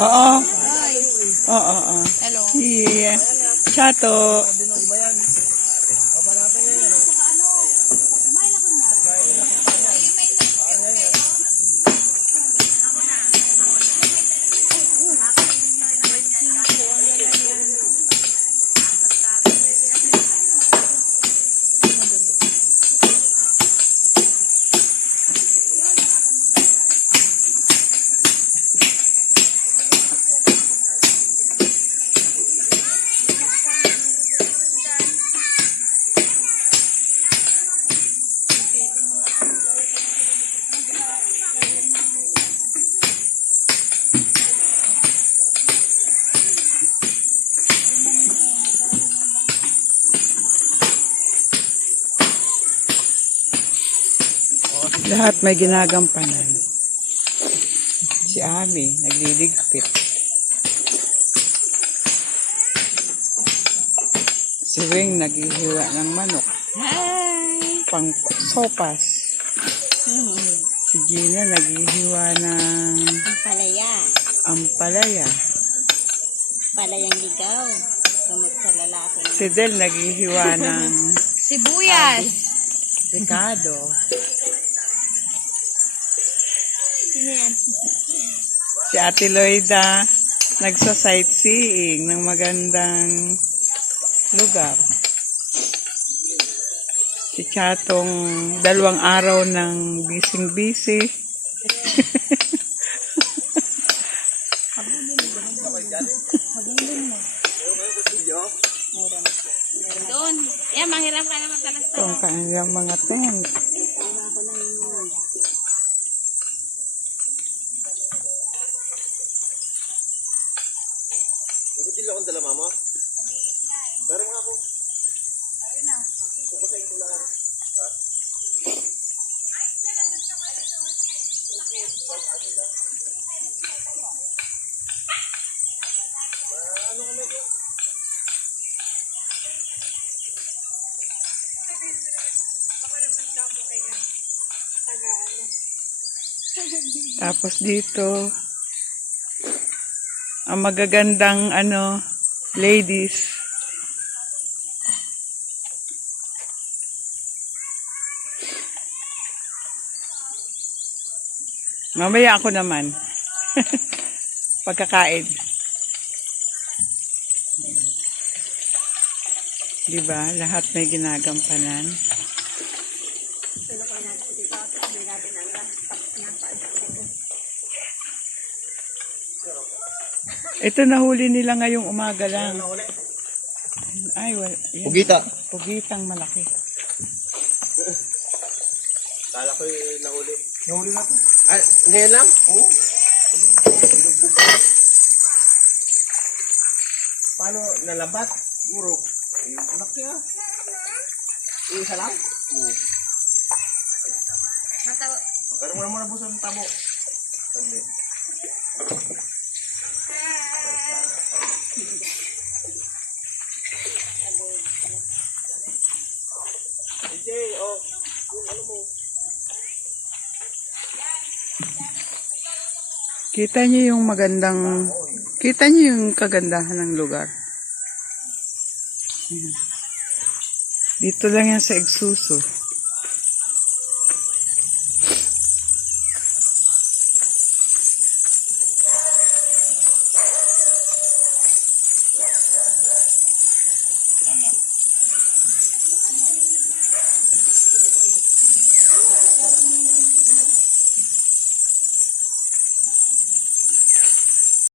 Oo. Hi. Oo. Hello. Yeah. Chato. Lahat may ginagampanan. Si Ami, nagliligpit. Si Wing, naghihiwa ng manok. Hi. Pang sopas. Si Gina, naghihiwa ng Palaya. ampalaya. Palayang ligaw. Gamot sa lalaki. Si Del, naghihiwa ng Sibuyas. Ricardo. Sino yan? Si Ate Loida, nagsa-sightseeing ng magandang lugar. Si Chatong, 2 araw ng bising-busy. Doon. Yan, mahirap ka naman talas Ito ang kanyang mga tent. Nagkikilo akong dala, mama? Pero nga ako. Tapos dito, ang magagandang ladies. Mamaya ako naman. Pagkakain. Diba? Lahat may ginagampanan. Ito nahuli nila ngayong umaga lang. Ay, wala. Yan. Pugita. Pugitang malaki. Kala ko yung nahuli. Nahuli na to. Ay, ngayon lang? Oo. Paano nalabat? Puro. Laki ah. Isa lang? Oo. Pero muna buso ng tabo. Sandi. Kita niyo yung kita niyo yung kagandahan ng lugar. Dito lang yan sa Exuso.